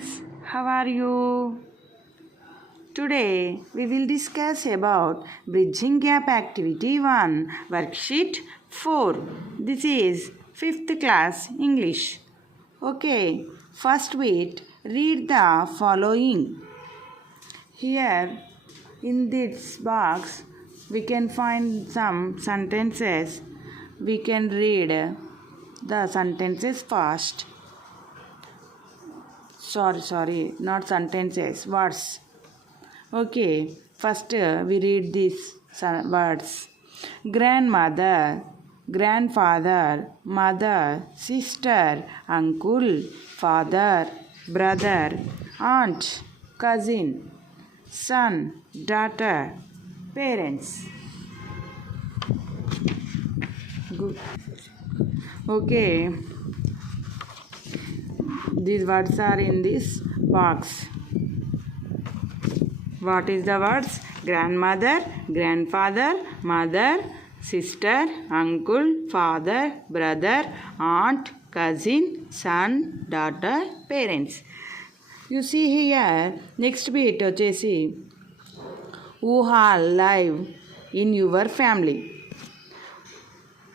friends, how are you? Today we will discuss about Bridging Gap Activity 1, Worksheet 4. This is 5th class English. Okay, first bit, read the following. Here in this box we can find some sentences. We can read the sentences first. Sorry, not sentences, words. Okay, first we read these words. Grandmother, grandfather, mother, sister, uncle, father, brother, aunt, cousin, son, daughter, parents. Good. Okay, these words are in this box. What is the words? Grandmother, grandfather, mother, sister, uncle, father, brother, aunt, cousin, son, daughter, parents. You see here, next bit వచ్చేసి who all live in your family.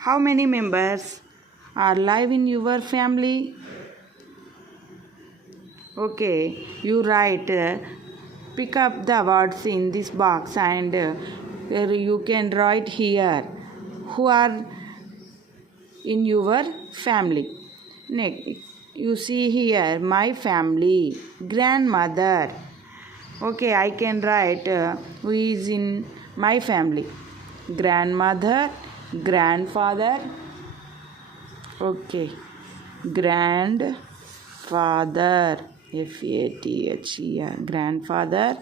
How many members are live in your family? Okay, you write, pick up the words in this box and you can write here who are in your family. Next, you see here my family, grandmother. Okay, I can write who is in my family. Grandmother, grandfather. Okay, grandfather. F-A-T-H-E-R, grandfather,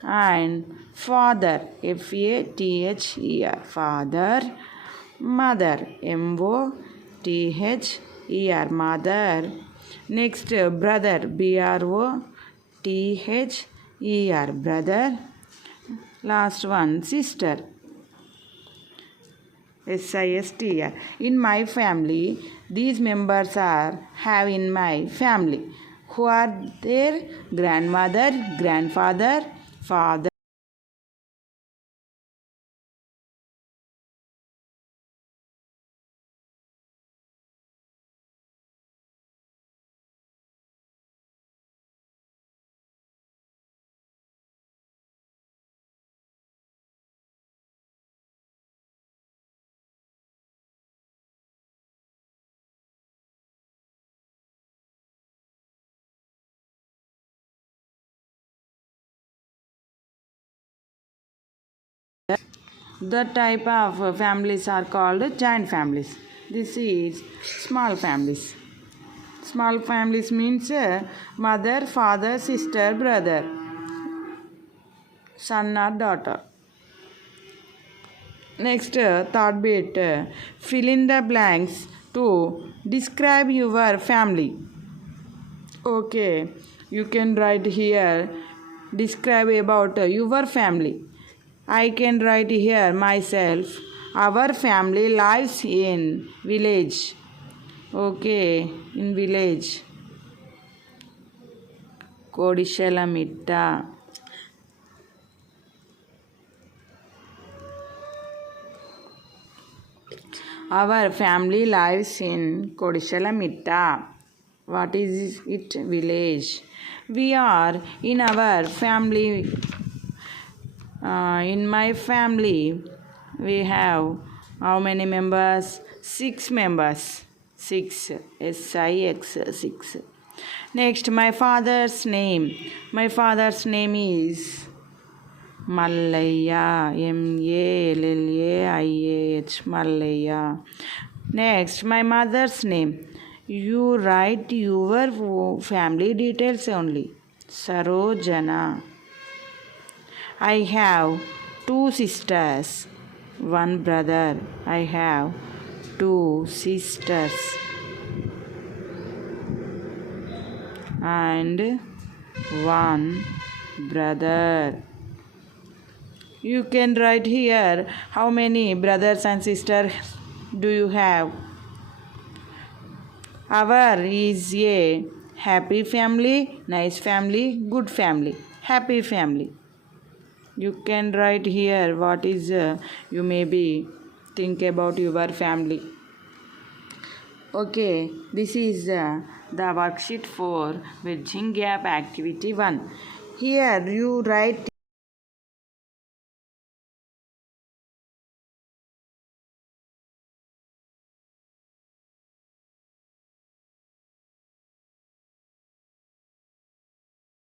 and father, F-A-T-H-E-R, father, mother, M-O-T-H-E-R, mother. Next, brother, B-R-O-T-H-E-R, brother. Last one, sister, S-I-S-T-R. In my family, these members have in my family. Who are there? Grandmother, grandfather, father. The type of families are called joint families. This is small families. Small families means mother, father, sister, brother, son or daughter. Next, third bit, fill in the blanks to describe your family. Okay, you can write here, describe about your family. I can write here myself. Our family lives in village. Okay, in village. Kodishalamitta. Our family lives in Kodishalamitta. What is it? Village. We are in our family. In my family, we have how many members? 6 members. 6. S-I-X. 6. Next, my father's name. My father's name is Mallayya. M-A-L-L-A-I-A-H. Mallayya. Next, my mother's name. You write your family details only. Sarojana. I have 2 sisters, 1 brother. I have 2 sisters and 1 brother. You can write here how many brothers and sisters do you have. Our is a happy family, nice family, good family, happy family. You can write here what is you maybe think about your family. Okay, this is the worksheet for bridging gap activity 1. Here you write